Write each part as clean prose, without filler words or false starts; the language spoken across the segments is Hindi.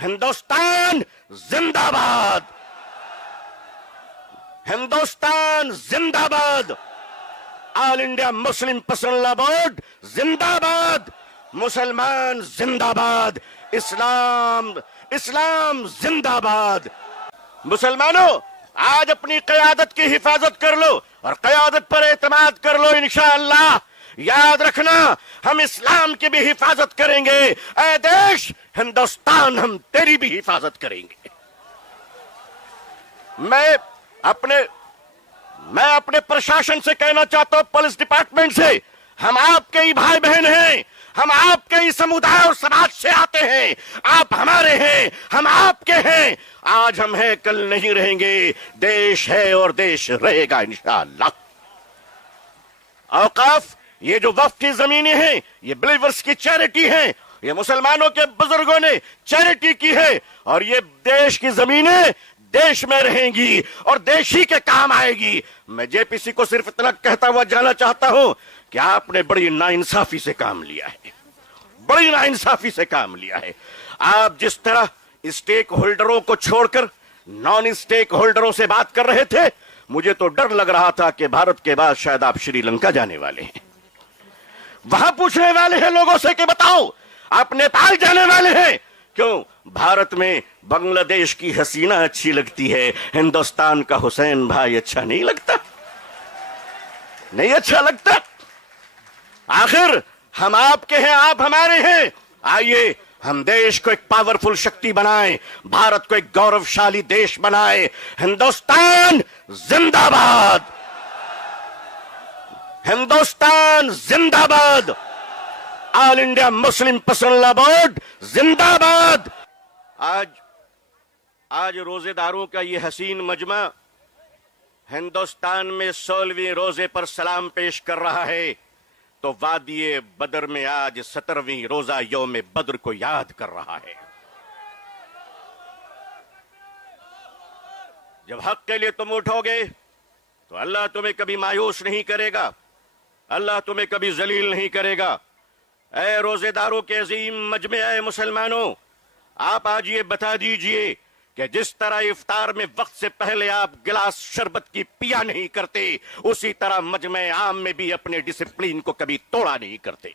हिंदुस्तान जिंदाबाद, हिंदुस्तान जिंदाबाद, all India Muslim personal board जिंदाबाद, मुसलमान जिंदाबाद, इस्लाम इस्लाम जिंदाबाद। मुसलमानों, आज अपनी क़यादत की हिफाजत कर लो और क़यादत पर एतमाद कर लो। इंशाअल्लाह याद रखना, हम इस्लाम की भी हिफाजत करेंगे। ऐ देश हिंदुस्तान, हम तेरी भी हिफाजत करेंगे। मैं अपने प्रशासन से कहना चाहता हूं, पुलिस डिपार्टमेंट से, हम आपके ही भाई बहन हैं, हम आपके ही समुदाय और समाज से आते हैं। आप हमारे हैं, हम आपके हैं। आज हम हैं, कल नहीं रहेंगे। देश है और देश रहेगा इंशाअल्लाह। औकाफ, ये जो वक्फ की जमीनें हैं, ये बिलीवर्स की चैरिटी है, ये मुसलमानों के बुजुर्गों ने चैरिटी की है, और ये देश की जमीनें देश में रहेंगी और देश ही के काम आएगी। मैं जेपीसी को सिर्फ इतना कहता हुआ जाना चाहता हूं कि आपने बड़ी नाइंसाफी से काम लिया है, बड़ी नाइंसाफी से काम लिया है। आप जिस तरह स्टेक होल्डरों को छोड़कर नॉन स्टेक होल्डरों से बात कर रहे थे, मुझे तो डर लग रहा था कि भारत के बाद शायद आप श्रीलंका जाने वाले हैं। वहां पूछने वाले हैं लोगों से कि बताओ आप नेपाल जाने वाले हैं क्यों? भारत में बांग्लादेश की हसीना अच्छी लगती है, हिंदुस्तान का हुसैन भाई अच्छा नहीं लगता? नहीं अच्छा लगता? आखिर हम आपके हैं, आप हमारे हैं। आइए हम देश को एक पावरफुल शक्ति बनाएं, भारत को एक गौरवशाली देश बनाएं। हिंदुस्तान जिंदाबाद, हिंदुस्तान जिंदाबाद, all India Muslim personal board जिंदाबाद। आज रोजेदारों का ये हसीन मजमा हिंदुस्तान में 16वें रोजे पर सलाम पेश कर रहा है, तो वादिये बदर में आज 17वीं रोजा यौम बद्र को याद कर रहा है। जब हक के लिए तुम उठोगे तो अल्लाह तुम्हें कभी मायूस नहीं करेगा, अल्लाह तुम्हें कभी जलील नहीं करेगा। ऐ रोजेदारों के अजीम मजमे, ऐ मुसलमानों, आप आज ये बता दीजिए कि जिस तरह इफ्तार में वक्त से पहले आप गिलास शरबत की पिया नहीं करते, उसी तरह मजमे आम में भी अपने डिसिप्लिन को कभी तोड़ा नहीं करते।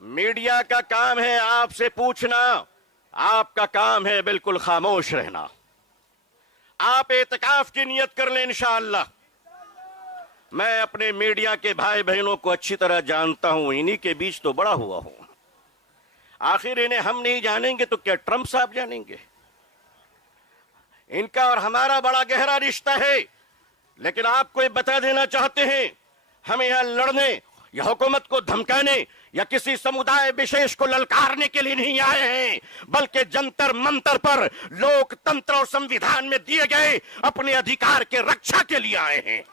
मीडिया का काम है आपसे पूछना, आपका काम है बिल्कुल खामोश रहना। आप एतकाफ की नियत कर लें इंशाअल्लाह। मैं अपने मीडिया के भाई बहनों को अच्छी तरह जानता हूं, इन्हीं के बीच तो बड़ा हुआ हूं। आखिर इन्हें हम नहीं जानेंगे तो क्या ट्रंप साहब जानेंगे? इनका और हमारा बड़ा गहरा रिश्ता है। लेकिन आपको ये बता देना चाहते हैं, हम यहां लड़ने या हुकूमत को धमकाने या किसी समुदाय विशेष को ललकारने के लिए नहीं आए हैं, बल्कि जंतर मंतर पर लोकतंत्र और संविधान में दिए गए अपने अधिकार के रक्षा के लिए आए हैं।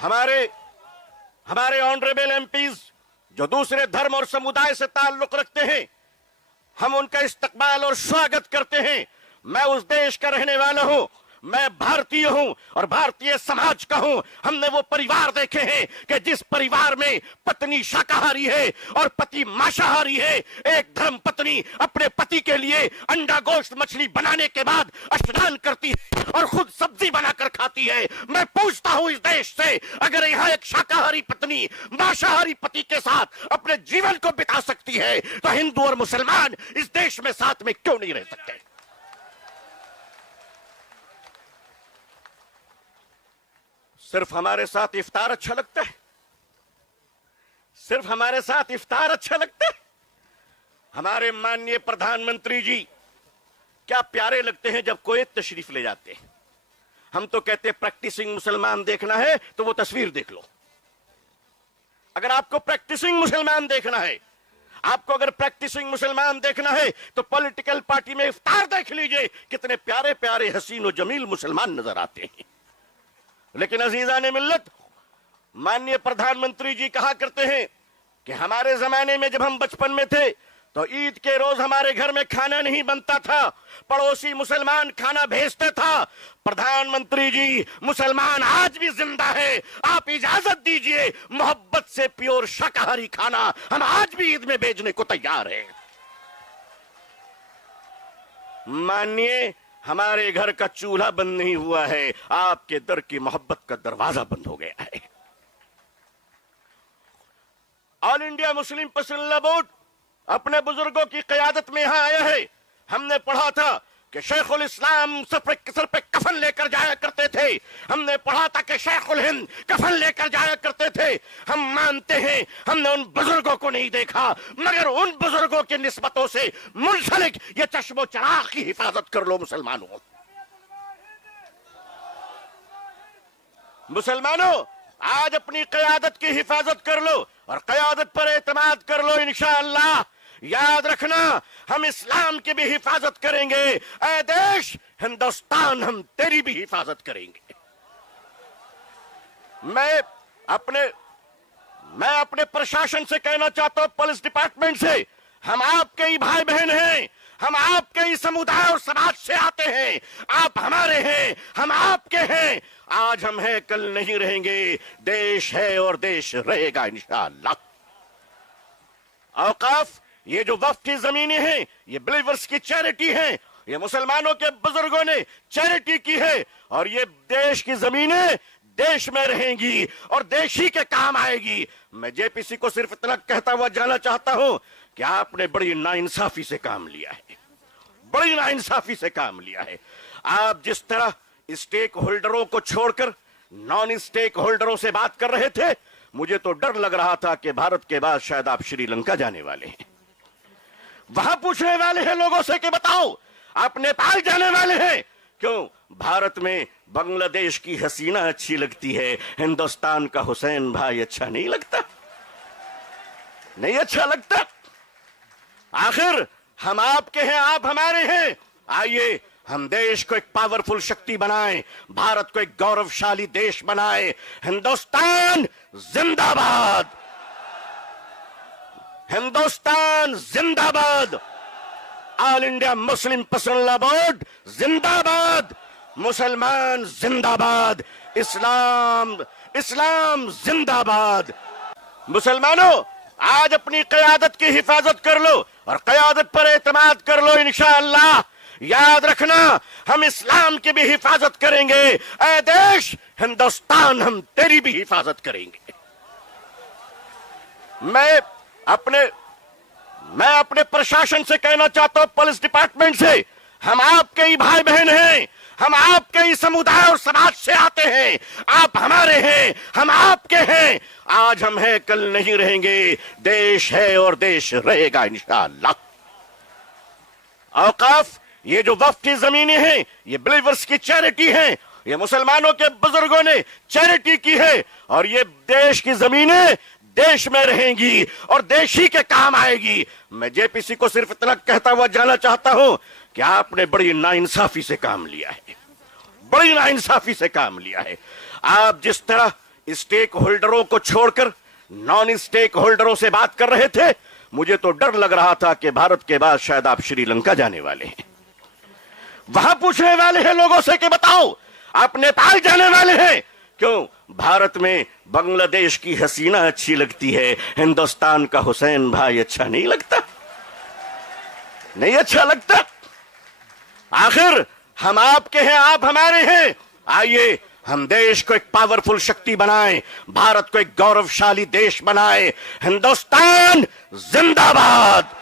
हमारे ऑनरेबल एमपीज जो दूसरे धर्म और समुदाय से ताल्लुक रखते हैं, हम उनका इस्तकबाल और स्वागत करते हैं। मैं उस देश का रहने वाला हूं, मैं भारतीय हूं और भारतीय समाज का हूं। हमने वो परिवार देखे हैं कि जिस परिवार में पत्नी शाकाहारी है और पति मांसाहारी है। एक धर्म पत्नी अपने पति के लिए अंडा गोश्त मछली बनाने के बाद स्नान करती है और खुद सब्जी बनाकर खाती है। मैं पूछता हूं इस देश से, अगर यहां एक शाकाहारी पत्नी मांसाहारी पति के साथ अपने जीवन को बिता सकती है, तो हिंदू और मुसलमान इस देश में साथ में क्यों नहीं रह सकते? सिर्फ हमारे साथ इफ्तार अच्छा लगता है? सिर्फ हमारे साथ इफ्तार अच्छा लगता है? हमारे माननीय प्रधानमंत्री जी क्या प्यारे लगते हैं जब कुवैत तशरीफ ले जाते हैं। हम तो कहते हैं प्रैक्टिसिंग मुसलमान देखना है तो वो तस्वीर देख लो। अगर आपको प्रैक्टिसिंग मुसलमान देखना है, आपको अगर प्रैक्टिसिंग मुसलमान देखना है तो पॉलिटिकल पार्टी में इफ्तार देख लीजिए, कितने प्यारे प्यारे हसीन और जमील मुसलमान नजर आते हैं। लेकिन अजीजान मिल्लत, माननीय प्रधानमंत्री जी कहा करते हैं कि हमारे जमाने में जब हम बचपन में थे तो ईद के रोज हमारे घर में खाना नहीं बनता था, पड़ोसी मुसलमान खाना भेजते था। प्रधानमंत्री जी, मुसलमान आज भी जिंदा है, आप इजाजत दीजिए, मोहब्बत से प्योर शाकाहारी खाना हम आज भी ईद में भेजने को तैयार हैं। मानिए, हमारे घर का चूल्हा बंद नहीं हुआ है, आपके दर की मोहब्बत का दरवाजा बंद हो गया है। All India Muslim personal law board अपने बुजुर्गों की क़यादत में यहां आया है। हमने पढ़ा था कि शेखुल इस्लाम सर पे कफन लेकर जाया करते थे। हमने पढ़ा था कि शेखुल हिंद कफन लेकर जाया करते थे। हम मानते हैं, हमने उन बुजुर्गों को नहीं देखा, मगर उन बुजुर्गों की निस्बतों से मुंसलिक ये चश्मो चराग की हिफाजत कर लो मुसलमानों। मुसलमानों, आज अपनी क़यादत की हिफाजत कर लो और क़यादत पर एतमाद कर लो। इंशाअल्लाह याद रखना, हम इस्लाम की भी हिफाजत करेंगे। ऐ देश हिंदुस्तान, हम तेरी भी हिफाजत करेंगे। मैं अपने प्रशासन से कहना चाहता हूं, पुलिस डिपार्टमेंट से, हम आपके ही भाई बहन हैं, हम आपके ही समुदाय और समाज से आते हैं। आप हमारे हैं, हम आपके हैं। आज हम हैं, कल नहीं रहेंगे। देश है और देश रहेगा इंशाअल्लाह। औकाफ, ये जो वक्फ की जमीनें हैं, ये बिलीवर्स की चैरिटी है। ये मुसलमानों के बुजुर्गों ने चैरिटी की है, और ये देश की जमीनें देश में रहेंगी और देश ही के काम आएगी। मैं जेपीसी को सिर्फ इतना कहता हुआ जाना चाहता हूं कि आपने बड़ी नाइंसाफी से काम लिया है, बड़ी नाइंसाफी से काम लिया है। आप जिस तरह स्टेक होल्डरों को छोड़कर नॉन स्टेक होल्डरों से बात कर रहे थे, मुझे तो डर लग रहा था कि भारत के बाद शायद आप श्रीलंका जाने वाले हैं। वहां पूछने वाले हैं लोगों से कि बताओ, आप नेपाल जाने वाले हैं। क्यों? भारत में बांग्लादेश की हसीना अच्छी लगती है, हिंदुस्तान का हुसैन भाई अच्छा नहीं लगता? नहीं अच्छा लगता? आखिर हम आपके हैं, आप हमारे हैं। आइए हम देश को एक पावरफुल शक्ति बनाएं, भारत को एक गौरवशाली देश बनाएं। हिंदुस्तान जिंदाबाद, हिंदुस्तान जिंदाबाद, all India Muslim personal law board जिंदाबाद, मुसलमान जिंदाबाद, इस्लाम जिंदाबाद। मुसलमानों, आज अपनी क़यादत की हिफाजत कर लो और क़यादत पर एतमाद कर लो। इंशाअल्लाह याद रखना, हम इस्लाम की भी हिफाजत करेंगे। ऐ देश हिंदुस्तान, हम तेरी भी हिफाजत करेंगे। मैं अपने प्रशासन से कहना चाहता हूं, पुलिस डिपार्टमेंट से, हम आपके ही भाई बहन हैं, हम आपके ही समुदाय और समाज से आते हैं। आप हमारे हैं, हम आपके हैं। आज हम हैं, कल नहीं रहेंगे। देश है और देश रहेगा इंशाअल्लाह। औकाफ, ये जो वक्फ की जमीनें हैं, ये बिलीवर्स की चैरिटी है। ये मुसलमानों के बुजुर्गों ने चैरिटी की है, और ये देश की जमीनें देश में रहेंगी और देश ही के काम आएगी। मैं जेपीसी को सिर्फ इतना कहता हुआ जाना चाहता हूं कि आपने बड़ी नाइंसाफी से काम लिया है, बड़ी नाइंसाफी से काम लिया है। आप जिस तरह स्टेक होल्डरों को छोड़कर नॉन स्टेक होल्डरों से बात कर रहे थे, मुझे तो डर लग रहा था कि भारत के बाद शायद आप श्रीलंका जाने वाले हैं। वहां पूछने वाले हैं लोगों से कि बताओ, आप नेपाल जाने वाले हैं। क्यों? भारत में बांग्लादेश की हसीना अच्छी लगती है, हिंदुस्तान का हुसैन भाई अच्छा नहीं लगता? नहीं अच्छा लगता? आखिर हम आपके हैं, आप हमारे हैं। आइए हम देश को एक पावरफुल शक्ति बनाएं, भारत को एक गौरवशाली देश बनाएं। हिंदुस्तान जिंदाबाद,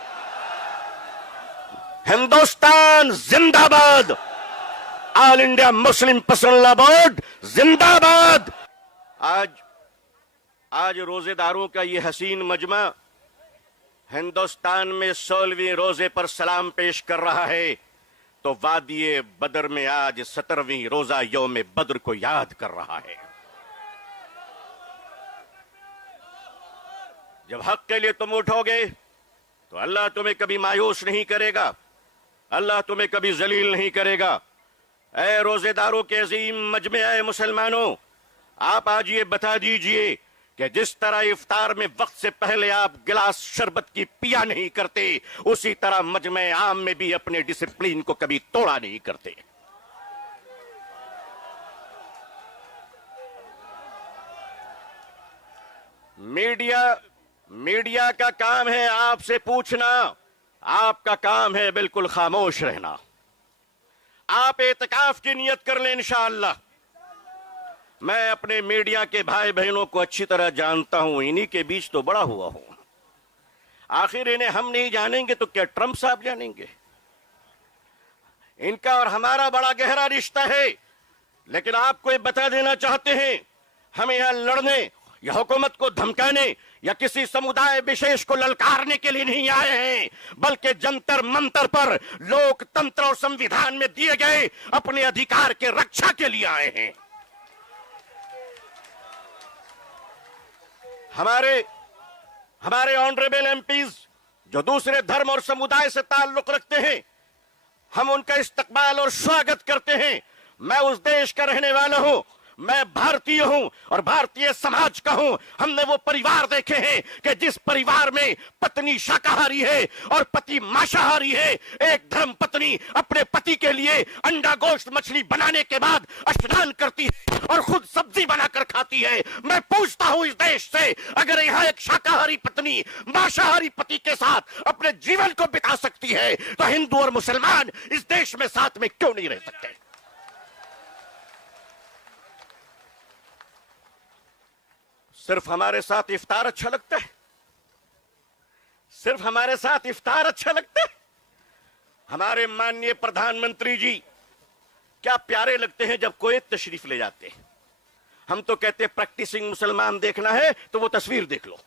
हिंदुस्तान जिंदाबाद, all India Muslim personal law board जिंदाबाद। आज रोजेदारों का ये हसीन मजमा हिंदुस्तान में 16वीं रोजे पर सलाम पेश कर रहा है, तो वादिये बदर में आज 17वीं रोजा यौम बद्र को याद कर रहा है। जब हक के लिए तुम उठोगे तो अल्लाह तुम्हें कभी मायूस नहीं करेगा, अल्लाह तुम्हें कभी जलील नहीं करेगा। ऐ रोजेदारों के अजीम मजमे, ऐ मुसलमानों, आप आज ये बता दीजिए कि जिस तरह इफ्तार में वक्त से पहले आप गिलास शरबत की पिया नहीं करते, उसी तरह मजमे आम में भी अपने डिसिप्लिन को कभी तोड़ा नहीं करते। मीडिया का काम है आपसे पूछना, आपका काम है बिल्कुल खामोश रहना। आप एतकाफ की नियत कर लें इंशाअल्लाह। मैं अपने मीडिया के भाई बहनों को अच्छी तरह जानता हूं, इन्हीं के बीच तो बड़ा हुआ हूं। आखिर इन्हें हम नहीं जानेंगे तो क्या ट्रंप साहब जानेंगे? इनका और हमारा बड़ा गहरा रिश्ता है। लेकिन आपको ये बता देना चाहते हैं, हम यहां लड़ने या हुकूमत को धमकाने या किसी समुदाय विशेष को ललकारने के लिए नहीं आए हैं, बल्कि जंतर मंतर पर लोकतंत्र और संविधान में दिए गए अपने अधिकार के रक्षा के लिए आए हैं। हमारे ऑनरेबल एमपीज जो दूसरे धर्म और समुदाय से ताल्लुक रखते हैं, हम उनका इस्तकबाल और स्वागत करते हैं। मैं उस देश का रहने वाला हूं, मैं भारतीय हूं और भारतीय समाज का हूं। हमने वो परिवार देखे हैं कि जिस परिवार में पत्नी शाकाहारी है और पति मांसाहारी है। एक धर्म पत्नी अपने पति के लिए अंडा गोश्त मछली बनाने के बाद स्नान करती है और खुद सब्जी बनाकर खाती है। मैं पूछता हूं इस देश से, अगर यहां एक शाकाहारी पत्नी मांसाहारी पति के साथ अपने जीवन को बिता सकती है, तो हिंदू और मुसलमान इस देश में साथ में क्यों नहीं रह सकते? सिर्फ हमारे साथ इफ्तार अच्छा लगता है? सिर्फ हमारे साथ इफ्तार अच्छा लगता है? हमारे माननीय प्रधानमंत्री जी क्या प्यारे लगते हैं जब कोई तशरीफ ले जाते हैं। हम तो कहते हैं प्रैक्टिसिंग मुसलमान देखना है तो वो तस्वीर देख लो।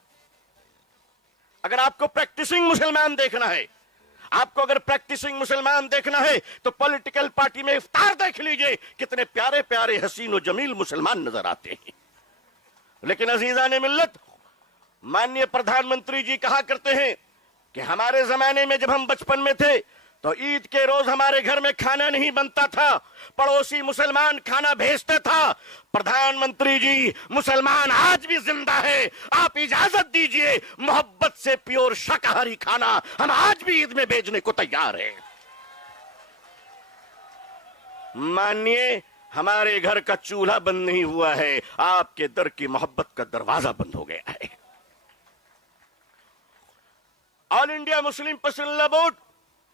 अगर आपको प्रैक्टिसिंग मुसलमान देखना है, आपको अगर प्रैक्टिसिंग मुसलमान देखना है तो पॉलिटिकल पार्टी में इफ्तार देख लीजिए, कितने प्यारे प्यारे हसीन और जमील मुसलमान नजर आते हैं। लेकिन अजीजान मिल्लत, माननीय प्रधानमंत्री जी कहा करते हैं कि हमारे जमाने में जब हम बचपन में थे तो ईद के रोज हमारे घर में खाना नहीं बनता था, पड़ोसी मुसलमान खाना भेजते था। प्रधानमंत्री जी, मुसलमान आज भी जिंदा है। आप इजाजत दीजिए, मोहब्बत से प्योर शाकाहारी खाना हम आज भी ईद में भेजने को तैयार हैं। मानिए, हमारे घर का चूल्हा बंद नहीं हुआ है, आपके दर की मोहब्बत का दरवाजा बंद हो गया है। All India Muslim personal board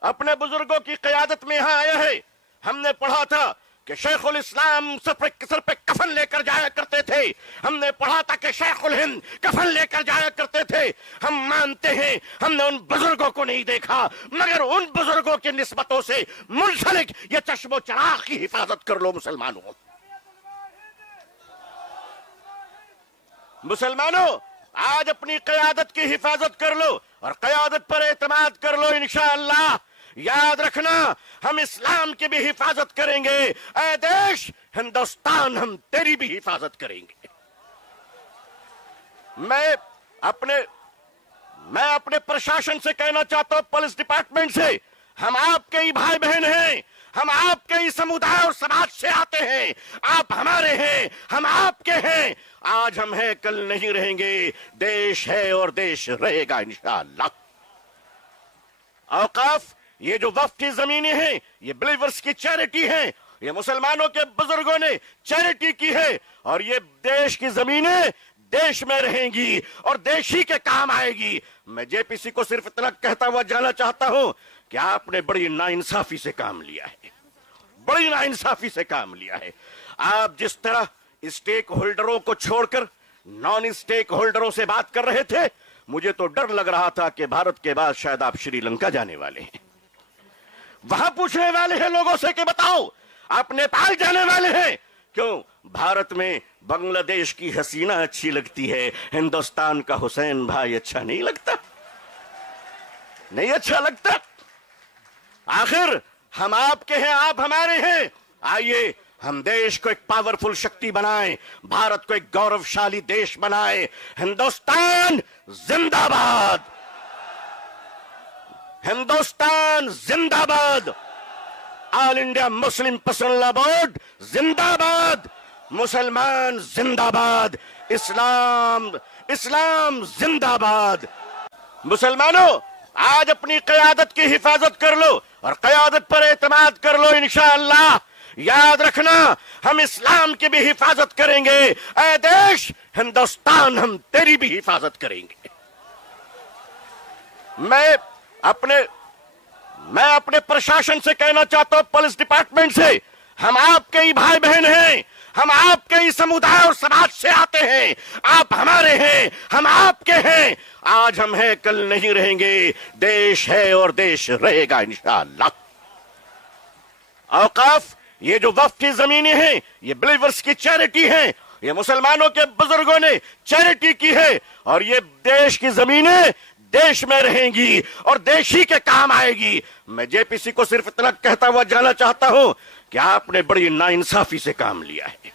अपने बुजुर्गों की क़यादत में यहां आया है। हमने पढ़ा था कि शेखुल इस्लाम सर पे कफन लेकर जाया करते थे। हमने पढ़ा था कि शेखुल हिंद कफन लेकर जाया करते थे। हम मानते हैं हमने उन बुजुर्गों को नहीं देखा, मगर उन बुजुर्गों की निस्बतों से मुंसलिक ये चश्मो चराग की हिफाजत कर लो मुसलमानों। मुसलमानों, आज अपनी क़यादत की हिफाजत कर लो और क़यादत पर एतमाद कर लो। इंशाअल्लाह याद रखना, हम इस्लाम की भी हिफाजत करेंगे। ऐ देश हिंदुस्तान, हम तेरी भी हिफाजत करेंगे। मैं अपने प्रशासन से कहना चाहता हूं, पुलिस डिपार्टमेंट से, हम आपके ही भाई बहन हैं, हम आपके ही समुदाय और समाज से आते हैं। आप हमारे हैं, हम आपके हैं। आज हम हैं, कल नहीं रहेंगे। देश है और देश रहेगा इंशाअल्लाह। औकाफ, ये जो वक्फ की जमीनें हैं, ये बिलीवर्स की चैरिटी है। ये मुसलमानों के बुजुर्गों ने चैरिटी की है और ये देश की जमीनें देश में रहेंगी और देश ही के काम आएगी। मैं जेपीसी को सिर्फ इतना कहता हुआ जाना चाहता हूं कि आपने बड़ी नाइंसाफी से काम लिया है, बड़ी नाइंसाफी से काम लिया है। आप जिस तरह स्टेक होल्डरों को छोड़कर नॉन स्टेक होल्डरों से बात कर रहे थे, मुझे तो डर लग रहा था कि भारत के बाद शायद आप श्रीलंका जाने वाले हैं। वहां पूछने वाले हैं लोगों से कि बताओ आप नेपाल जाने वाले हैं क्यों? भारत में बांग्लादेश की हसीना अच्छी लगती है, हिंदुस्तान का हुसैन भाई अच्छा नहीं लगता? नहीं अच्छा लगता? आखिर हम आपके हैं, आप हमारे हैं। आइए हम देश को एक पावरफुल शक्ति बनाएं, भारत को एक गौरवशाली देश बनाएं। हिंदुस्तान जिंदाबाद, हिंदुस्तान जिंदाबाद, all India Muslim personal law board जिंदाबाद। मुसलमान जिंदाबाद, इस्लाम इस्लाम जिंदाबाद। मुसलमानों, आज अपनी क़यादत की हिफाजत कर लो और क़यादत पर एतमाद कर लो। इंशाअल्लाह याद रखना, हम इस्लाम की भी हिफाजत करेंगे। ऐ देश हिंदुस्तान, हम तेरी भी हिफाजत करेंगे। मैं अपने प्रशासन से कहना चाहता हूं, पुलिस डिपार्टमेंट से, हम आपके ही भाई बहन हैं, हम आपके ही समुदाय और समाज से आते हैं। आप हमारे हैं, हम आपके हैं। आज हम हैं, कल नहीं रहेंगे। देश है और देश रहेगा इंशाअल्लाह। औकाफ, ये जो वक्फ की जमीनें हैं, ये बिलीवर्स की चैरिटी हैं। ये मुसलमानों के बुजुर्गों ने चैरिटी की है और ये देश की जमीनें देश में रहेंगी और देश ही के काम आएगी। मैं जेपीसी को सिर्फ इतना कहता हुआ जाना चाहता हूं कि आपने बड़ी नाइंसाफी से काम लिया है,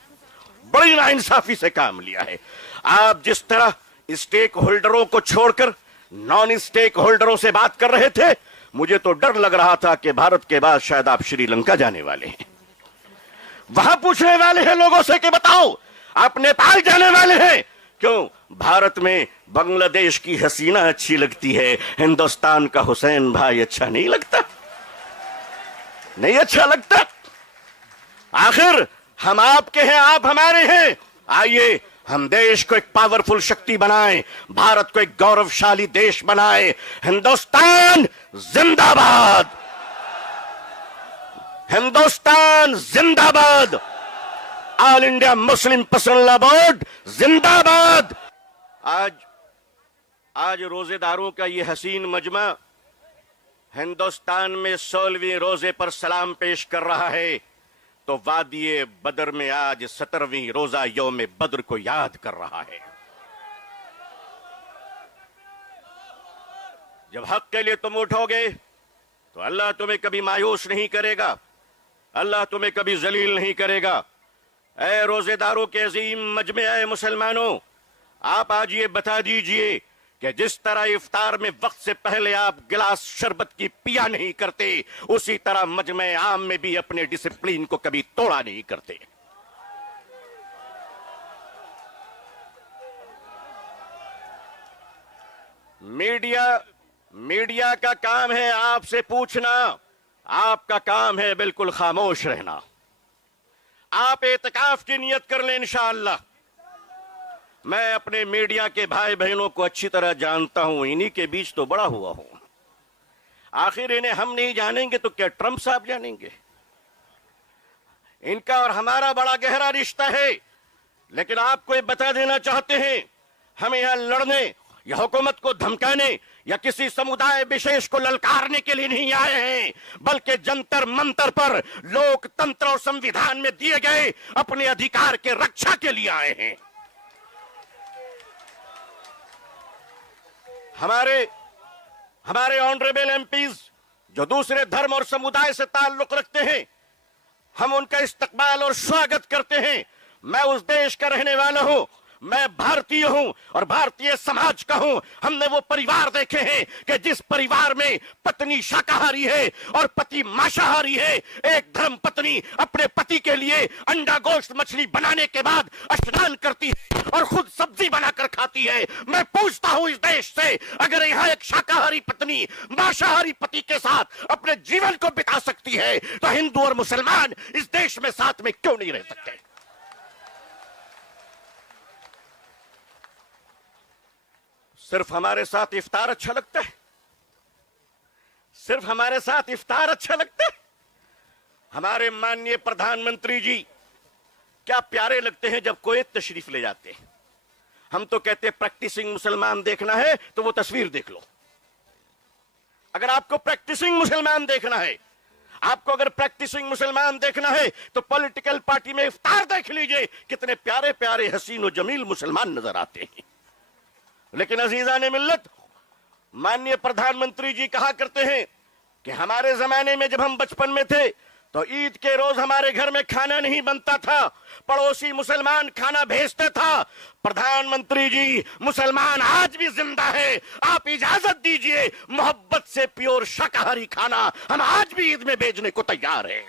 बड़ी नाइंसाफी से काम लिया है। आप जिस तरह स्टेक होल्डरों को छोड़कर नॉन स्टेक होल्डरों से बात कर रहे थे, मुझे तो डर लग रहा था कि भारत के बाद शायद आप श्रीलंका जाने वाले हैं। वहां पूछने वाले हैं लोगों से कि बताओ आप नेपाल जाने वाले हैं क्यों? भारत में बांग्लादेश की हसीना अच्छी लगती है, हिंदुस्तान का हुसैन भाई अच्छा नहीं लगता? नहीं अच्छा लगता? आखिर हम आपके हैं, आप हमारे हैं। आइए हम देश को एक पावरफुल शक्ति बनाएं, भारत को एक गौरवशाली देश बनाएं। हिंदुस्तान जिंदाबाद, हिंदुस्तान जिंदाबाद, all India Muslim personal law board जिंदाबाद। आज रोजेदारों का ये हसीन मजमा हिंदुस्तान में 16वीं रोजे पर सलाम पेश कर रहा है, तो वादिये बदर में आज 17वीं रोजा यौम बद्र को याद कर रहा है। जब हक के लिए तुम उठोगे तो अल्लाह तुम्हें कभी मायूस नहीं करेगा, अल्लाह तुम्हें कभी जलील नहीं करेगा। ऐ रोजेदारों के अजीम मजमे, ऐ मुसलमानों, आप आज ये बता दीजिए कि जिस तरह इफ्तार में वक्त से पहले आप गिलास शरबत की पिया नहीं करते, उसी तरह मजमे आम में भी अपने डिसिप्लिन को कभी तोड़ा नहीं करते। मीडिया का काम है आपसे पूछना, आपका काम है बिल्कुल खामोश रहना। आप एतकाफ की नियत कर लें इंशाअल्लाह। मैं अपने मीडिया के भाई बहनों को अच्छी तरह जानता हूं, इन्हीं के बीच तो बड़ा हुआ हूं। आखिर इन्हें हम नहीं जानेंगे तो क्या ट्रंप साहब जानेंगे? इनका और हमारा बड़ा गहरा रिश्ता है। लेकिन आपको ये बता देना चाहते हैं, हम यहां लड़ने या हुकूमत को धमकाने या किसी समुदाय विशेष को ललकारने के लिए नहीं आए हैं, बल्कि जंतर मंतर पर लोकतंत्र और संविधान में दिए गए अपने अधिकार के रक्षा के लिए आए हैं। हमारे ऑनरेबल एमपीज जो दूसरे धर्म और समुदाय से ताल्लुक रखते हैं, हम उनका इस्तकबाल और स्वागत करते हैं। मैं उस देश का रहने वाला हूं, मैं भारतीय हूं और भारतीय समाज का हूं। हमने वो परिवार देखे हैं कि जिस परिवार में पत्नी शाकाहारी है और पति मांसाहारी है, एक धर्म पत्नी अपने पति के लिए अंडा गोश्त मछली बनाने के बाद स्नान करती है और खुद सब्जी बनाकर खाती है। मैं पूछता हूं इस देश से, अगर यहां एक शाकाहारी पत्नी मांसाहारी पति के साथ अपने जीवन को बिता सकती है, तो हिंदू और मुसलमान इस देश में साथ में क्यों नहीं रह सकते? सिर्फ हमारे साथ इफ्तार अच्छा लगता है? सिर्फ हमारे साथ इफ्तार अच्छा लगता है? हमारे माननीय प्रधानमंत्री जी क्या प्यारे लगते हैं जब कोई तशरीफ ले जाते हैं। हम तो कहते हैं प्रैक्टिसिंग मुसलमान देखना है तो वो तस्वीर देख लो। अगर आपको प्रैक्टिसिंग मुसलमान देखना है, आपको अगर प्रैक्टिसिंग मुसलमान देखना है तो पॉलिटिकल पार्टी में इफ्तार देख लीजिए, कितने प्यारे प्यारे हसीन और जमील मुसलमान नजर आते हैं। लेकिन अजीजान मिल्लत, माननीय प्रधानमंत्री जी कहा करते हैं कि हमारे जमाने में जब हम बचपन में थे तो ईद के रोज हमारे घर में खाना नहीं बनता था, पड़ोसी मुसलमान खाना भेजता था। प्रधानमंत्री जी, मुसलमान आज भी जिंदा है, आप इजाजत दीजिए, मोहब्बत से प्योर शाकाहारी खाना हम आज भी ईद में भेजने को तैयार हैं।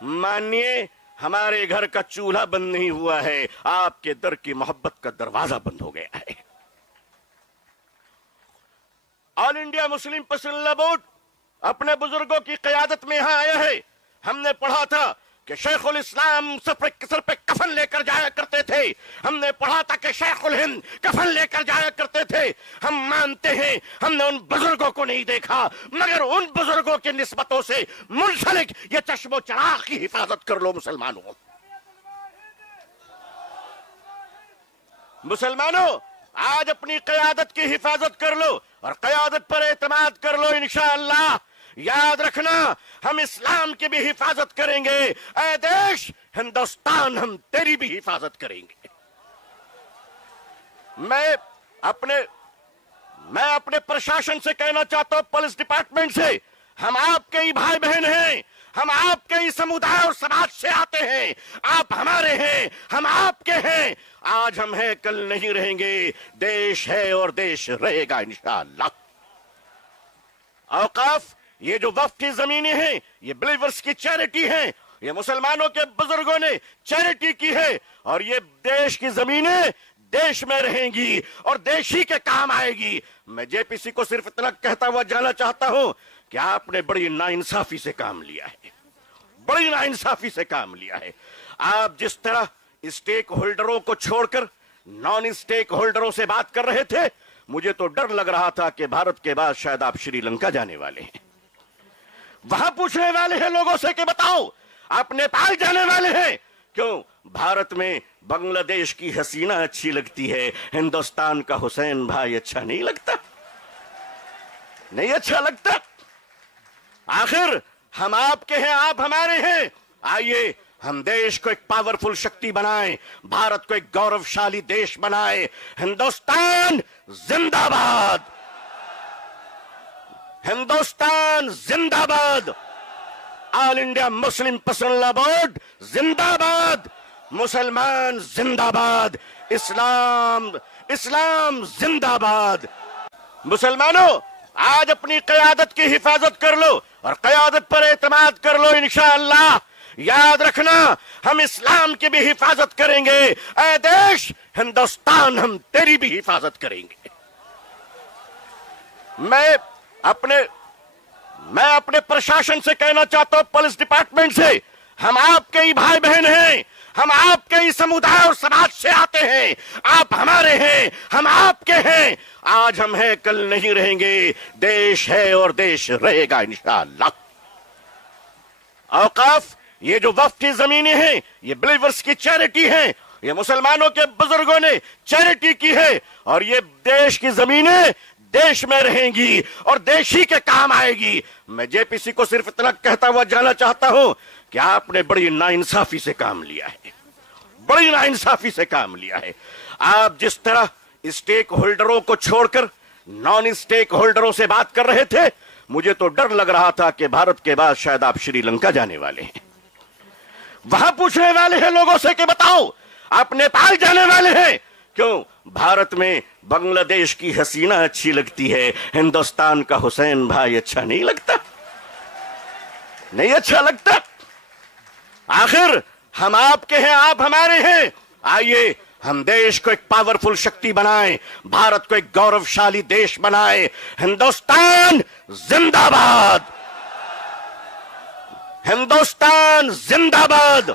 मानिए हमारे घर का चूल्हा बंद नहीं हुआ है, आपके दर की मोहब्बत का दरवाजा बंद हो गया है। ऑल इंडिया मुस्लिम पसंदीदा बोर्ड अपने बुजुर्गों की क़यादत में यहां आया है। हमने पढ़ा था कि शेखुल इस्लाम सर पे कफन लेकर जाया करते थे। हमने पढ़ा था कि शेखुल हिंद कफन लेकर जाया करते थे। हम मानते हैं हमने उन बुजुर्गों को नहीं देखा, मगर उन बुजुर्गों की निस्बतों से मुंसलिक ये चश्मो चराग की हिफाजत कर लो मुसलमानों। मुसलमानों, आज अपनी क़यादत की हिफाजत कर लो और क़यादत पर एतमाद कर लो। इंशाअल्लाह याद रखना, हम इस्लाम की भी हिफाजत करेंगे। ऐ देश हिंदुस्तान, हम तेरी भी हिफाजत करेंगे। मैं अपने प्रशासन से कहना चाहता हूं, पुलिस डिपार्टमेंट से, हम आपके ही भाई बहन हैं, हम आपके ही समुदाय और समाज से आते हैं। आप हमारे हैं, हम आपके हैं। आज हम हैं, कल नहीं रहेंगे। देश है और देश रहेगा इंशाअल्लाह। औकाफ, ये जो वक्फ की जमीनें हैं, ये बिलीवर्स की चैरिटी हैं। ये मुसलमानों के बुजुर्गों ने चैरिटी की है और ये देश की जमीनें देश में रहेंगी और देश ही के काम आएगी। मैं जेपीसी को सिर्फ इतना कहता हुआ जाना चाहता हूं कि आपने बड़ी नाइंसाफी से काम लिया है, बड़ी नाइंसाफी से काम लिया है। आप जिस तरह स्टेक होल्डरों को छोड़कर नॉन स्टेक होल्डरों से बात कर रहे थे, मुझे तो डर लग रहा था कि भारत के बाद शायद आप श्रीलंका जाने वाले हैं। वहां पूछने वाले हैं लोगों से कि बताओ आप नेपाल जाने वाले हैं क्यों? भारत में बांग्लादेश की हसीना अच्छी लगती है, हिंदुस्तान का हुसैन भाई अच्छा नहीं लगता? नहीं अच्छा लगता? आखिर हम आपके हैं, आप हमारे हैं। आइए हम देश को एक पावरफुल शक्ति बनाएं, भारत को एक गौरवशाली देश बनाएं। हिंदुस्तान जिंदाबाद, हिंदुस्तान जिंदाबाद, ऑल इंडिया मुस्लिम पसंदीदा बोर्ड जिंदाबाद, मुसलमान जिंदाबाद, इस्लाम इस्लाम जिंदाबाद। मुसलमानों, आज अपनी क़यादत की हिफाजत कर लो और क़यादत पर एतमाद कर लो इंशाअल्लाह। याद रखना, हम इस्लाम की भी हिफाजत करेंगे। ऐ देश हिंदुस्तान, हम तेरी भी हिफाजत करेंगे। मैं अपने प्रशासन से कहना चाहता हूं, पुलिस डिपार्टमेंट से, हम आपके ही भाई बहन हैं, हम आपके ही समुदाय और समाज से आते हैं। आप हमारे हैं, हम आपके हैं। आज हम हैं, कल नहीं रहेंगे। देश है और देश रहेगा इंशाअल्लाह। औकाफ, ये जो वक्फ की जमीनें हैं, ये बिलीवर्स की चैरिटी हैं। ये मुसलमानों के बुजुर्गों ने चैरिटी की है और ये देश की जमीनें देश में रहेंगी और देश ही के काम आएगी। मैं जेपीसी को सिर्फ इतना कहता हुआ जाना चाहता हूं कि आपने बड़ी नाइंसाफी से काम लिया है, बड़ी नाइंसाफी से काम लिया है। आप जिस तरह स्टेक होल्डरों को छोड़कर नॉन स्टेक होल्डरों से बात कर रहे थे, मुझे तो डर लग रहा था कि भारत के बाद शायद आप श्रीलंका जाने वाले हैं। वहां पूछने वाले हैं लोगों से कि बताओ आप नेपाल जाने वाले हैं क्यों? भारत में बांग्लादेश की हसीना अच्छी लगती है, हिंदुस्तान का हुसैन भाई अच्छा नहीं लगता? नहीं अच्छा लगता? आखिर हम आपके हैं, आप हमारे हैं। आइए हम देश को एक पावरफुल शक्ति बनाएं, भारत को एक गौरवशाली देश बनाएं। हिंदुस्तान जिंदाबाद, हिंदुस्तान जिंदाबाद,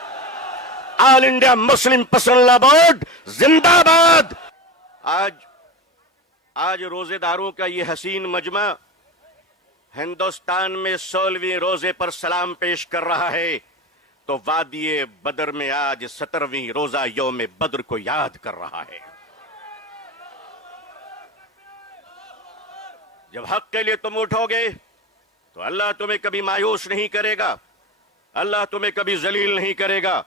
ऑल इंडिया मुस्लिम पसंदीदा बोर्ड जिंदाबाद। आज रोजेदारों का ये हसीन मजमा हिंदुस्तान में 16वीं रोजे पर सलाम पेश कर रहा है, तो वादिये बदर में आज 17वीं रोजा यौम बद्र को याद कर रहा है। जब हक के लिए तुम उठोगे तो अल्लाह तुम्हें कभी मायूस नहीं करेगा, अल्लाह तुम्हें कभी जलील नहीं करेगा।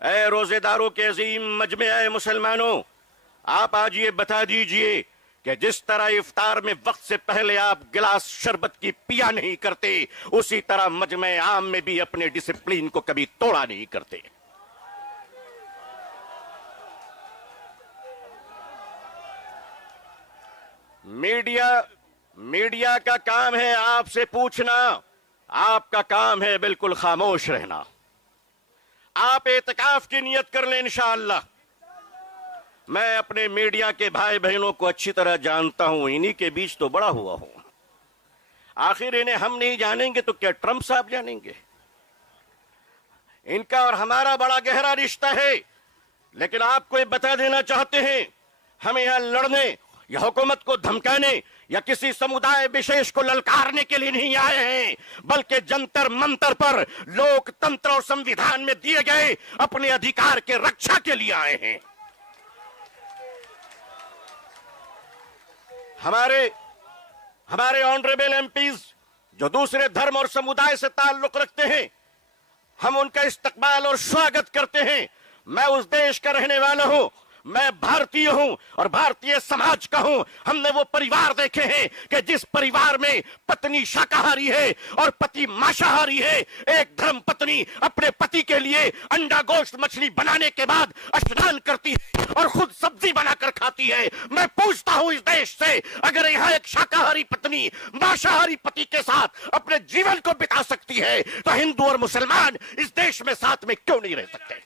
ऐ रोजेदारों के अजीम मजमे, ऐ मुसलमानों, आप आज ये बता दीजिए कि जिस तरह इफ्तार में वक्त से पहले आप गिलास शरबत की पिया नहीं करते, उसी तरह मजमे आम में भी अपने डिसिप्लिन को कभी तोड़ा नहीं करते। मीडिया का काम है आपसे पूछना, आपका काम है बिल्कुल खामोश रहना। आप एतकाफ की नियत कर लें इंशाअल्लाह। मैं अपने मीडिया के भाई बहनों को अच्छी तरह जानता हूं, इन्हीं के बीच तो बड़ा हुआ हूं। आखिर इन्हें हम नहीं जानेंगे तो क्या ट्रंप साहब जानेंगे? इनका और हमारा बड़ा गहरा रिश्ता है। लेकिन आपको ये बता देना चाहते हैं, हम यहां लड़ने या हुकूमत को धमकाने या किसी समुदाय विशेष को ललकारने के लिए नहीं आए हैं, बल्कि जंतर मंतर पर लोकतंत्र और संविधान में दिए गए अपने अधिकार के रक्षा के लिए आए हैं। हमारे ऑनरेबल एमपीज जो दूसरे धर्म और समुदाय से ताल्लुक रखते हैं, हम उनका इस्तकबाल और स्वागत करते हैं। मैं उस देश का रहने वाला हूं, मैं भारतीय हूं और भारतीय समाज का हूं। हमने वो परिवार देखे हैं कि जिस परिवार में पत्नी शाकाहारी है और पति मांसाहारी है, एक धर्म पत्नी अपने पति के लिए अंडा गोश्त मछली बनाने के बाद स्नान करती है और खुद सब्जी बनाकर खाती है। मैं पूछता हूं इस देश से, अगर यहां एक शाकाहारी पत्नी मांसाहारी पति के साथ अपने जीवन को बिता सकती है, तो हिंदू और मुसलमान इस देश में साथ में क्यों नहीं रह सकते?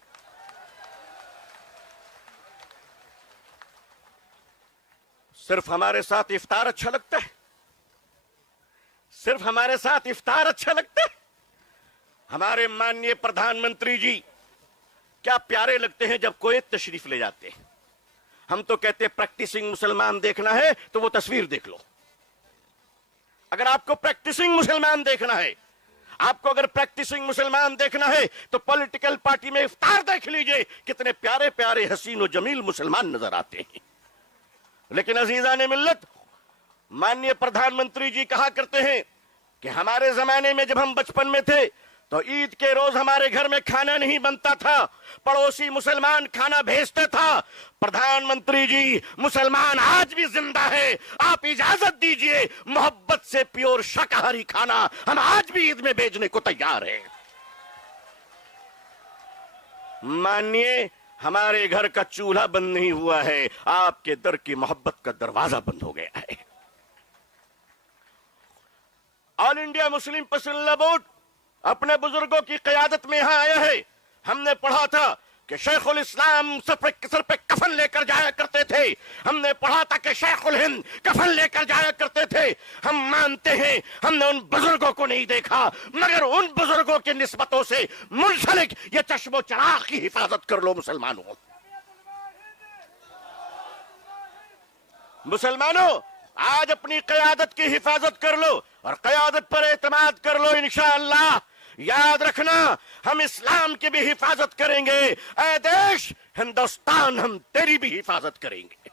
सिर्फ हमारे साथ इफ्तार अच्छा लगता है? सिर्फ हमारे साथ इफ्तार अच्छा लगता है? हमारे माननीय प्रधानमंत्री जी क्या प्यारे लगते हैं जब कोई तशरीफ ले जाते हैं। हम तो कहते हैं प्रैक्टिसिंग मुसलमान देखना है तो वो तस्वीर देख लो। अगर आपको प्रैक्टिसिंग मुसलमान देखना है, आपको अगर प्रैक्टिसिंग मुसलमान देखना है तो पॉलिटिकल पार्टी में इफ्तार देख लीजिए, कितने प्यारे प्यारे हसीन और जमील मुसलमान नजर आते हैं। लेकिन अजीजान मिल्लत, माननीय प्रधानमंत्री जी कहा करते हैं कि हमारे जमाने में जब हम बचपन में थे तो ईद के रोज हमारे घर में खाना नहीं बनता था, पड़ोसी मुसलमान खाना भेजते था। प्रधानमंत्री जी, मुसलमान आज भी जिंदा है, आप इजाजत दीजिए, मोहब्बत से प्योर शाकाहारी खाना हम आज भी ईद में भेजने को तैयार हैं। मानिए, हमारे घर का चूल्हा बंद नहीं हुआ है, आपके दर की मोहब्बत का दरवाजा बंद हो गया है। ऑल इंडिया मुस्लिम पसंदीदा बोर्ड अपने बुजुर्गों की क़यादत में यहां आया है। हमने पढ़ा था कि शेखुल इस्लाम सर पे कफन लेकर जाया करते थे। हमने पढ़ा था कि शेखुल हिंद कफन लेकर जाया करते थे। हम मानते हैं हमने उन बुजुर्गों को नहीं देखा, मगर उन बुजुर्गों की निस्बतों से मुंसलिक ये चश्मो चराग की हिफाजत कर लो मुसलमानों। मुसलमानों, आज अपनी क़यादत की हिफाजत कर लो और क़यादत पर एतमाद कर लो। इंशाअल्लाह याद रखना, हम इस्लाम की भी हिफाजत करेंगे। ऐ देश हिंदुस्तान, हम तेरी भी हिफाजत करेंगे।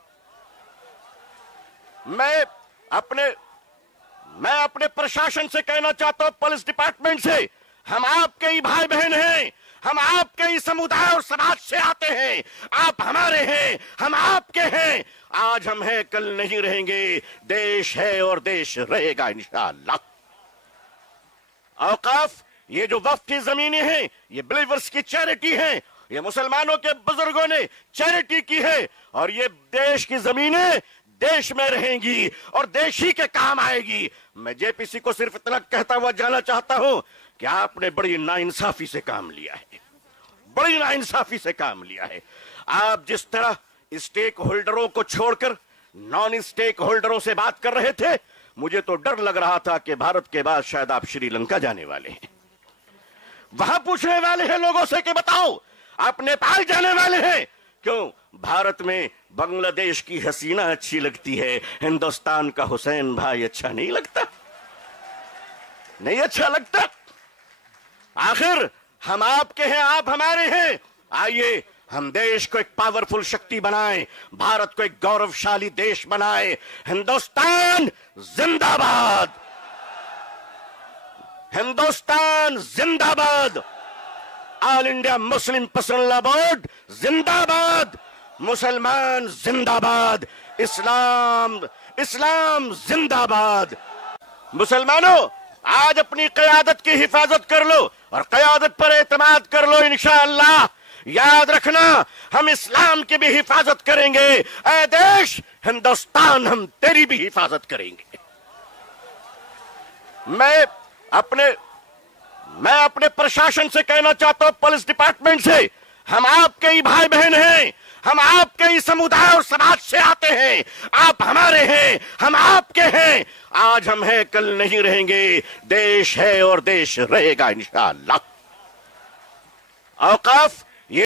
मैं अपने प्रशासन से कहना चाहता हूं, पुलिस डिपार्टमेंट से, हम आपके ही भाई बहन हैं, हम आपके ही समुदाय और समाज से आते हैं। आप हमारे हैं, हम आपके हैं। आज हम हैं, कल नहीं रहेंगे। देश है और देश रहेगा इंशाअल्लाह। औकाफ, ये जो वक्फ की जमीनें हैं, ये बिलीवर्स की चैरिटी है, ये मुसलमानों के बुजुर्गों ने चैरिटी की है, और ये देश की जमीनें देश में रहेंगी और देश ही के काम आएगी। मैं जेपीसी को सिर्फ इतना कहता हुआ जाना चाहता हूं कि आपने बड़ी नाइंसाफी से काम लिया है, बड़ी नाइंसाफी से काम लिया है। आप जिस तरह स्टेक होल्डरों को छोड़कर नॉन स्टेक होल्डरों से बात कर रहे थे, मुझे तो डर लग रहा था कि भारत के बाद शायद आप श्रीलंका जाने वाले हैं। वहां पूछने वाले हैं लोगों से कि बताओ आप नेपाल जाने वाले हैं क्यों? भारत में बांग्लादेश की हसीना अच्छी लगती है, हिंदुस्तान का हुसैन भाई अच्छा नहीं लगता? नहीं अच्छा लगता? आखिर हम आपके हैं, आप हमारे हैं। आइए हम देश को एक पावरफुल शक्ति बनाएं, भारत को एक गौरवशाली देश बनाएं। हिंदुस्तान जिंदाबाद, हिंदुस्तान जिंदाबाद, ऑल इंडिया मुस्लिम पसंदीदा बोर्ड जिंदाबाद, मुसलमान जिंदाबाद, इस्लाम जिंदाबाद। मुसलमानों, आज अपनी क़यादत की हिफाजत कर लो और क़यादत पर एतमाद कर लो इंशाअल्लाह। याद रखना, हम इस्लाम की भी हिफाजत करेंगे। ऐ देश हिंदुस्तान, हम तेरी भी हिफाजत करेंगे। मैं अपने प्रशासन से कहना चाहता हूं, पुलिस डिपार्टमेंट से, हम आपके ही भाई बहन हैं, हम आपके ही समुदाय और समाज से आते हैं, आप हमारे हैं, हम आपके हैं। आज हम हैं, कल नहीं रहेंगे। देश है और देश रहेगा इंशाअल्लाह। औकाफ